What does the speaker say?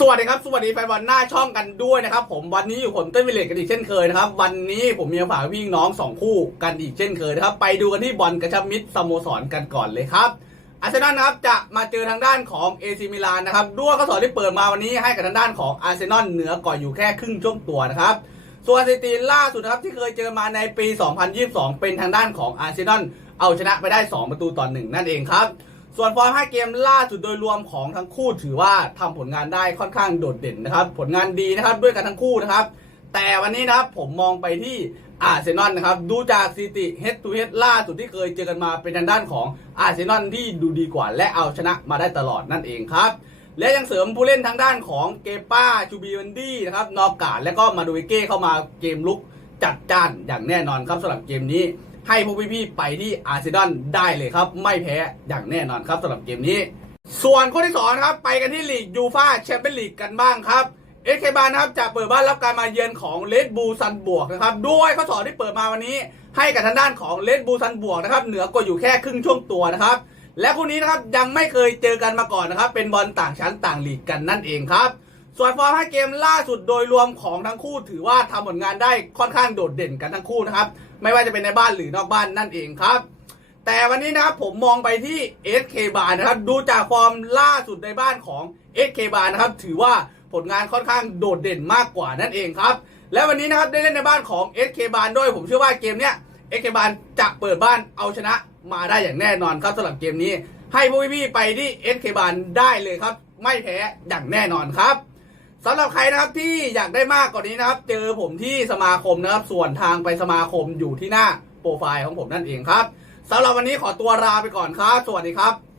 สวัสดีครับ สวัสดีแฟนบอลหน้าช่องกันด้วยนะครับ ผมวันนี้อยู่ผมเต้นวิลเลจกันอีกเช่นเคยนะครับ วันนี้ผมมีมาฝากพี่น้องสองคู่กันอีกเช่นเคยนะครับ ไปดูกันที่บอลกระชับมิตรสโมสรกันก่อนเลยครับอาร์เซนอลนะครับจะมาเจอทางด้านของเอซิมิลานนะครับด้วยข้อสอบที่เปิดมาวันนี้ให้กับทางด้านของอาร์เซนอลเหนือก่อนอยู่แค่ครึ่งช่วงตัวนะครับส่วนสถิติล่าสุดนะครับที่เคยเจอมาในปี 2022 เป็นทางด้านของอาร์เซนอลเอาชนะไปได้ 2 ประตูต่อหนึ่งนั่นเองครับ ส่วนฟอร์ม 5 เกมล่าสุดโดยรวมของทั้งคู่ถือว่าทำผลงานได้ค่อนข้างโดดเด่นนะครับ ผลงานดีนะครับด้วยกันทั้งคู่นะครับ แต่วันนี้นะครับผมมองไปที่อาร์เซนอลนะครับดูจากสถิติ head to head ล่าสุดที่เคยเจอกันมาเป็นทางด้านของอาร์เซนอลที่ดูดีกว่า และเอาชนะมาได้ตลอดนั่นเองครับ และยังเสริมผู้เล่นทางด้านของเกป้าชูบีวันดี้นะครับนอกาดและก็มาดูเก้เข้ามาเกมลุกจัดจ้านอย่างแน่นอนครับสำหรับเกมนี้ ให้พวกพี่ๆไปที่อาร์เซนอลได้เลยครับ ไม่แพ้อย่างแน่นอนครับสำหรับเกมนี้ ส่วนคนที่สองนะครับ ไปกันที่ลีกยูฟาแชมเปี้ยนลีกกันบ้างครับเอเคบานะครับจะเปิดบ้านรับการมาเยือนของเลดบูซันบวกนะครับด้วยข้อสอบที่เปิดมาวันนี้ ให้กับทางด้านของเลดบูซันบวกนะครับเหนือกว่าอยู่แค่ครึ่งช่วงตัวนะครับและคู่นี้นะครับยังไม่เคยเจอกันมาก่อนนะครับเป็นบอลต่างชั้นต่างลีกกันนั่นเองครับ ส่วนฟอร์ม5เกมล่าสุดโดยรวมของทั้งคู่ถือว่าทำผลงานได้ค่อนข้างโดดเด่นกันทั้งคู่นะครับไม่ว่าจะเป็นในบ้านหรือนอกบ้านนั่นเองครับแต่วันนี้นะครับผมมองไปที่ SK บาร์นะครับดูจากฟอร์มล่าสุดในบ้านของ SK บาร์นะครับถือว่าผลงานค่อนข้างโดดเด่นมากกว่านั่นเองครับและวันนี้นะครับได้เล่นในบ้านของ SK บาร์ด้วยผมเชื่อว่าเกมเนี้ย SK บาร์จะเปิดบ้านเอาชนะมาได้อย่างแน่นอนครับสำหรับเกมนี้ ให้พวกพี่ๆไปที่ SK บาร์ได้เลยครับ ไม่แพ้อย่างแน่นอนครับ สำหรับใครนะครับที่อยากได้มากกว่านี้นะครับ เจอผมที่สมาคมนะครับ ส่วนทางไปสมาคมอยู่ที่หน้าโปรไฟล์ของผมนั่นเองครับสำหรับวันนี้ขอตัวลาไปก่อนครับ สวัสดีครับ